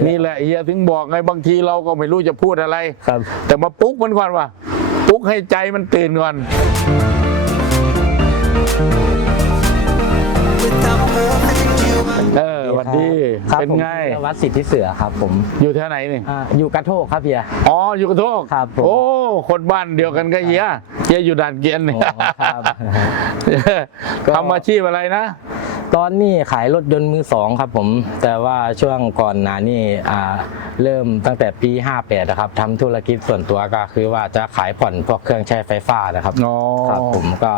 นี่แหละเฮียถึงบอกไงบางทีเราก็ไม่รู้จะพูดอะไร ครับ แต่มาปลุ๊กมันก่อนว่าปลุ๊กให้ใจมันตื่นก่อนเออหวันดีครับเป็นผมไงธีรวัดสิทธิเสือครับผมอยู่แถวไหนนี่อ่าอยู่กระโทกครับเฮีย อ๋ออยู่กระโทกครับผม โอ้คนบ้านเดียวกันก็เฮียเฮียอยู่ด่านเกียนนี่ อ๋อครับก็ทำอาชีพอะไรนะ ตอนนี้ขายรถยนต์มือสองครับผม แต่ว่าช่วงก่อนหน้านี่อ่าเริ่มตั้งแต่ปี 58นะครับทำธุรกิจส่วนตัวก็คือว่าจะขายผ่อนพวกเครื่องใช้ไฟฟ้านะครับอ๋อครับผมก็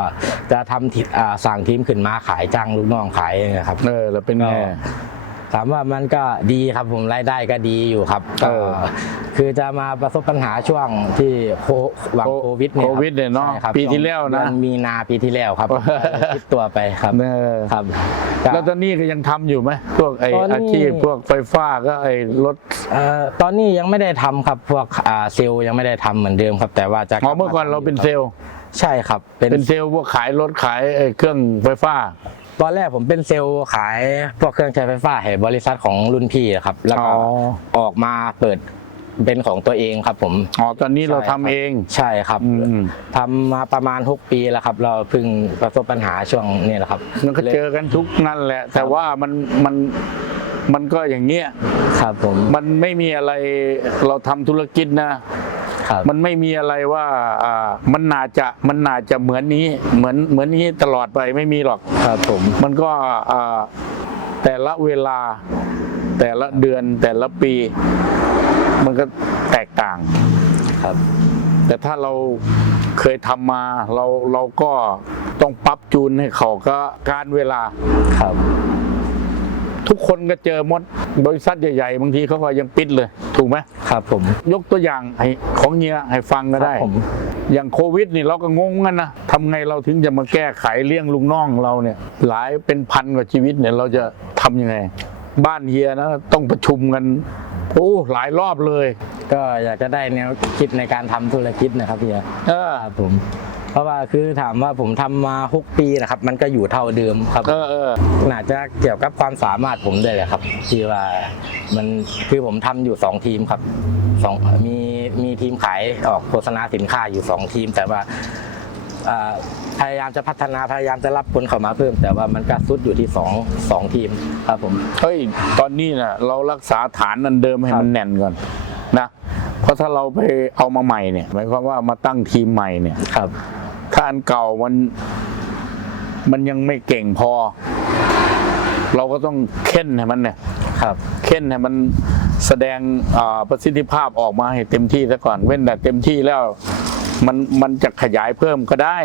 จะทำทีอ่าสั่งทีมขึ้นมาขายจ้างลูกน้องขายเองนะครับเออแล้วเป็นไงก็ ถามว่ามันก็ดีครับผมรายได้ก็ดีอยู่ครับเอก็อคือจะมาประสบปัญหาช่วงที่โคหวังโคโควิดเนี่ยโควิดเนี่ยเนอะใช่ครับปีที่แล้วนะเดือมีนาปีที่แล้วครับคิดตัวไปครับเออครับก็แล้วตอนนี้ก็ยังทำอยู่ไหมพวกไอตอนนี้อาชีพพวกไฟฟ้าก็ไอรถเอ่อตอนนี้ยังไม่ได้ทำครับพวกอ่าเซลล์ยังไม่ได้ทำเหมือนเดิมครับ แต่ว่าจะอ๋อเมื่อก่อนเราเป็นเซลล์ใช่ครับเป็นเป็นเซลล์พวกขายรถขายไอ้เครื่องไฟฟ้า ตอนแรกผมเป็นเซลล์ขายพวกเครื่องใช้ไฟฟ้าให้บริษัทของรุ่นพี่ครับ แล้วก็อ๋อ ออกมาเปิดเป็นของตัวเองครับผม อ๋อตอนนี้เราทำเองใช่ครับอืมทำมาประมาณ 6 ปีแล้วครับ เราเพิ่งประสบปัญหาช่วงนี้แหละครับมันก็เจอกันทุกนั่นแหละ แต่ว่ามันมันมันก็อย่างเงี้ยครับผม มันไม่มีอะไรเราทำธุรกิจนะครับ มันไม่มีอะไรว่าอ่ามันน่าจะมันน่าจะเหมือนนี้เหมือนเหมือนนี้ตลอดไปไม่มีหรอกครับผมมันก็อ่าแต่ละเวลาแต่ละเดือนแต่ละปี มันก็แตกต่างครับ แต่ถ้าเราเคยทำมาเราเราก็ต้องปรับจูนให้เขาก็การเวลาครับ ทุกคนก็เจอหมด บริษัทใหญ่ๆ บางทีเขาก็ยังปิดเลย ถูกไหมครับผม ยกตัวอย่างให้ของเฮียให้ฟังก็ได้ครับผมอย่างโควิดนี่เราก็งงกันนะทำไงเราถึงจะมาแก้ไขเลี้ยงลุงน้องเราเนี่ย หลายเป็นพันกว่าชีวิตเนี่ยเราจะทำยังไง บ้านเฮียนะต้องประชุมกันโอ้หลายรอบเลย ก็อยากจะได้แนวคิดในการทำธุรกิจนะครับพี่เออครับผม เพราะว่าคือถามว่าผมทำมา6ปีนะครับ มันก็อยู่เท่าเดิมครับเออเออน่าจะเกี่ยวกับความสามารถผมด้วยแหละครับ ที่ว่ามันคือผมทำอยู่ 2 ทีมครับสองมีมีทีมขายออกโฆษณาสินค้าอยู่ 2 ทีม แต่ว่าอ่าพยายามจะพัฒนาพยายามจะรับคนเข้ามาเพิ่ม แต่ว่ามันก็สุดอยู่ที่2 2ทีมครับผมเฮ้ยตอนนี้นะเรารักษาฐานนันเดิมให้ครับมันแน่นก่อนนะเพราะถ้าเราไปเอามาใหม่เนี่ยหมายความว่ามาตั้งทีมใหม่เนี่ยครับ ถ้าอันเก่ามันมันยังไม่เก่งพอ เราก็ต้องเค้นให้มันเนี่ยครับเค้นให้มันแสดงอ่าประสิทธิภาพออกมาให้เต็มที่ซะก่อนเว้นแต่เต็มที่แล้วมันมันจะขยายเพิ่มก็ได้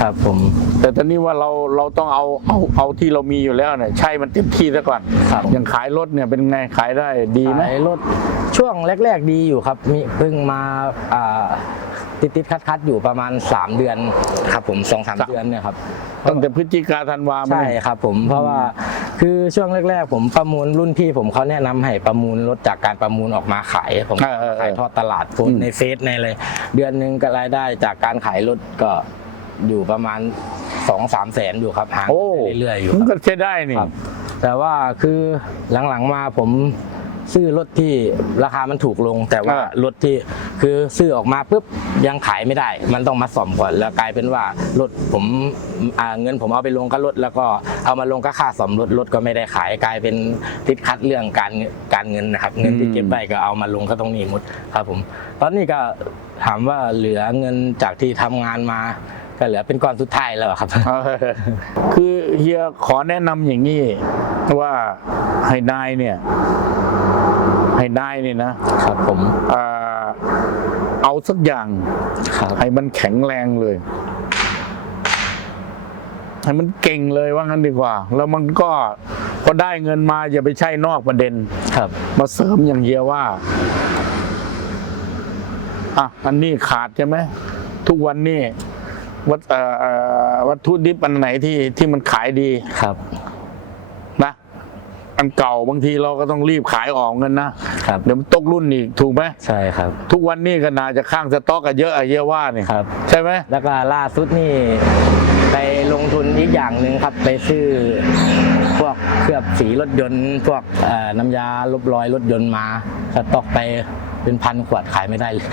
ครับผม แต่ตอนนี้ว่าเราเราต้องเอาเอาเอาที่เรามีอยู่แล้วเนี่ยใช่มันเต็มที่ซะก่อนครับอย่างขายรถเนี่ยเป็นไงขายได้ดีไหมขายรถช่วงแรก ๆ ดีอยู่ครับมีเพิ่งมาอ่า ติดติดคัดคัดๆอยู่ประมาณ 3 เดือนครับผมสองสามครับเดือนเนี่ยครับตั้งแต่พฤศจิกาธันวามาใช่เนี่ยครับผมเพราะว่าคือช่วงแรก ๆ ผมประมูลรุ่นพี่ผมเขาแนะนำให้ประมูลรถจากการประมูลออกมาขายผมเออเออเออขายทอดตลาดโพสต์ในเฟซในอะไรเดือนหนึ่งก็รายได้จากการขายรถก็อยู่ประมาณสองสามแสนอยู่ครับห่างโอ้ไปเรื่อยๆอยู่มันครับก็ใช้ได้นี่ครับแต่ว่าคือหลังๆมาผมซื้อรถที่ราคามันถูกลง แต่ว่าอ่ารถที่ คือซื้อออกมาปุ๊บยังขายไม่ได้ มันต้องมาซ่อมก่อนแล้วกลายเป็นว่ารถผมอ่าเงินผมเอาไปลงกับรถแล้วก็เอามาลงก็ค่าซ่อมรถรถก็ไม่ได้ขายกลายเป็นติดคัดเรื่องการการเงินนะครับเงินที่เก็บไว้ก็เอามาลงก็ตรงนี้หมดครับผม ตอนนี้ก็ถามว่าเหลือเงินจากที่ทำงานมาก็เหลือเป็นก้อนสุดท้ายแล้วครับเออคือเฮียขอแนะนำอย่างนี้ว่าให้นายเนี่ยให้นายเนี่ยนะครับผมเอ่อ เอาสักอย่างครับให้มันแข็งแรงเลยให้มันเก่งเลยว่างั้นดีกว่า แล้วมันก็พอได้เงินมาอย่าไปใช้นอกประเด็นครับ มาเสริมอย่างเฮียว่าอะอันนี้ขาดใช่ไหมทุกวันนี้วัตเอ่อเอ่อวัตถุดิบอันไหนที่ที่มันขายดีครับนะอันเก่าบางทีเราก็ต้องรีบขายออกเงินนะ ครับเดี๋ยวมันตกรุ่นอีกถูกไหมใช่ครับ ทุกวันนี้ก็น่าจะข้างสต็อกกันเยอะอะเฮียว่าเนี่ยครับใช่ไหมแล้วก็ล่าสุดนี่ไปลงทุนอีกอย่างหนึ่งครับ ไปซื้อพวกวกเคลือบสีรถยนต์ พวกเอ่อน้ำยาลบรอยรถยนต์มาสต็อกไปเป็นพันขวดขายไม่ได้เลย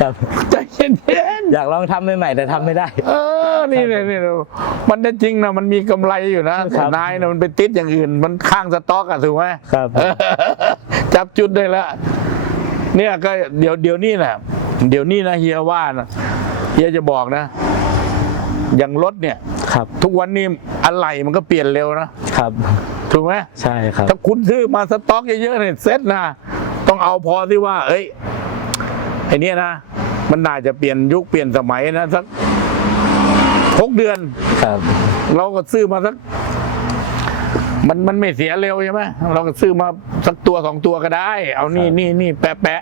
ครับใจเย็นอยากลองทำใหม่ๆแต่ทำไม่ได้ๆเออนี่เนี่ยนี่มันได้จริงนะมันมีกำไรอยู่นะแต่ครับนายนะมันไปติดอย่างอื่น มันข้างสต็อกอะถูกไหมครับเออ จับจุดได้แล้ว เนี่ยก็เดี๋ยวเดี๋ยวนี้นะเดี๋ยวนี้นะเฮียว่านะเฮียจะบอกนะ อย่างรถเนี่ยครับ ทุกวันนี้อะไรมันก็เปลี่ยนเร็วนะครับถูกไหมใช่ครับ ถ้าคุณซื้อมาสต็อกเยอะๆเนี่ยเซ็ตนะต้องเอาพอที่ว่า เอ้ยไอเนี้ยนะ มันน่าจะเปลี่ยนยุคเปลี่ยนสมัยนะสักหกเดือนครับ เราก็ซื้อมาสัก มันมันไม่เสียเร็วใช่ไหมเราก็ซื้อมาสักตัวสองตัวก็ได้ เอานี่นี่นี่แปะแปะ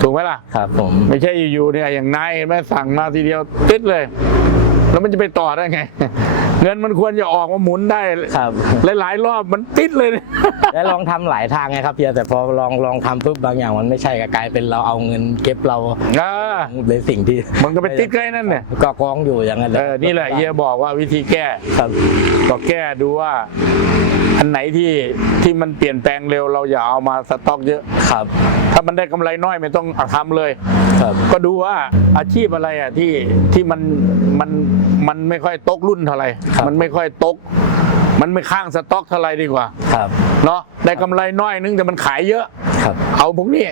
ถูกไหมล่ะ ครับผมไม่ใช่อยู่ๆเนี่ยอย่างนายเห็นไหมสั่งมาทีเดียวติดเลย แล้วมันจะไปต่อได้ไง เงินมันควรจะออกมาหมุนได้ครับ หลายๆรอบมันติดเลยเนี่ยได้ลองทำหลายทางไงครับเพียแต่พอลองลองทำปุ๊บบางอย่างมันไม่ใช่ก็กลายเป็นเราเอาเงินเก็บเราอ่าในสิ่งที่ มันก็ไปติดใกล้นั่นเนี่ยก็กองอยู่อย่างนั้นเออนี่แหละเฮียบอกว่าวิธีแก้ครับก็แก้ดูว่าอันไหนที่ที่มันเปลี่ยนแปลงเร็วเราอย่าเอามาสต็อกเยอะครับ ถ้ามันได้กำไรน้อยไม่ต้องเอาทำเลยครับก็ดูว่าอาชีพอะไรอะที่ที่มันมัน มันไม่ค่อยตกรุ่นเท่าไหร่ครับมันไม่ค่อยตก มันไม่ข้างสต็อกเท่าไหร่ดีกว่าครับเนาะได้กำไรน้อยนึงแต่มันขายเยอะ ครับเอาพวกนี้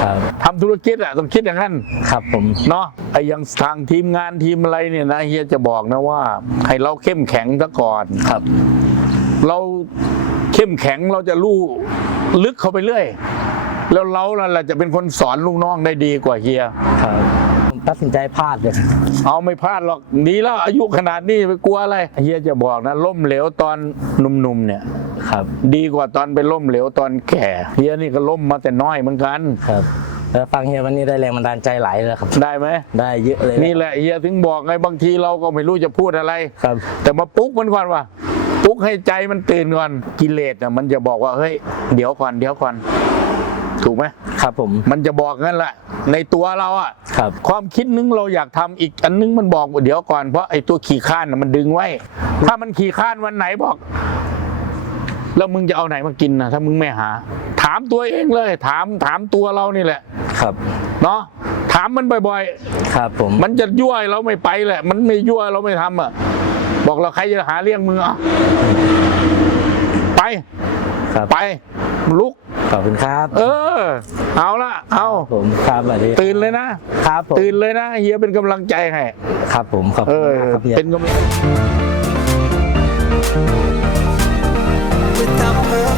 ครับทำธุรกิจอะต้องคิดอย่างนั้น ครับผมเนาะไอ้อยังทางทีมงานทีมอะไรเนี่ยนะเฮียจะบอกนะว่า ให้เราเข้มแข็งซะก่อน ครับเราเข้มแข็งเราจะรู้ลึกเข้าไปเรื่อย แล้วเรานั่นแหละจะเป็นคนสอนลูกน้องได้ดีกว่าเฮีย ครับผม ตัดสินใจพลาดเลยเอาไม่พลาดหรอกดีแล้วอายุขนาดนี้ไปกลัวอะไรเฮียจะบอกนะล่มเหลวตอนหนุ่มๆเนี่ยครับ ดีกว่าตอนไปล่มเหลวตอนแก่เฮียนี่ก็ล่มมาแต่น้อยเหมือนกันครับแล้วฟังเฮียวันนี้ได้แรงบันดาลใจหลายเลยครับ ได้ไหมได้เยอะเลยนี่แหละเฮียถึงบอกไงบางทีเราก็ไม่รู้จะพูดอะไรครับ แต่มาปลุ๊กมันก่อนว่าปลุ๊กให้ใจมันตื่นก่อนกิเลสน่ะมันจะบอกว่าเฮ้ยเดี๋ยวก่อนเดี๋ยวก่อน ถูกไหมครับผม มันจะบอกงั้นแหละในตัวเราอะครับความคิดนึงเราอยากทำอีกอันนึงมันบอกว่าเดี๋ยวก่อนเพราะไอ้ตัวขี่ข้านน่ะมันดึงไว้ ถ้ามันขี่ข้านวันไหนบอก แล้วมึงจะเอาไหนมากินนะถ้ามึงไม่หา ถามตัวเองเลย ถามถามตัวเรานี่แหละ ครับเนาะถามมันบ่อยครับ ผมๆมันจะยั่วเราไม่ไปแหละ มันไม่ยั่วเราไม่ทำอะบอกเราใครจะหาเลี้ยงมึงอะไปครับไปลุก ขอบคุณครับ เออ เอาละเอาผมครับสวัสดีตื่นเลยนะครับผมตื่นเลยนะเฮียเป็นกำลังใจให้ครับผมขอบเอคุณอมากครับเฮีย เป็นกำลัง without her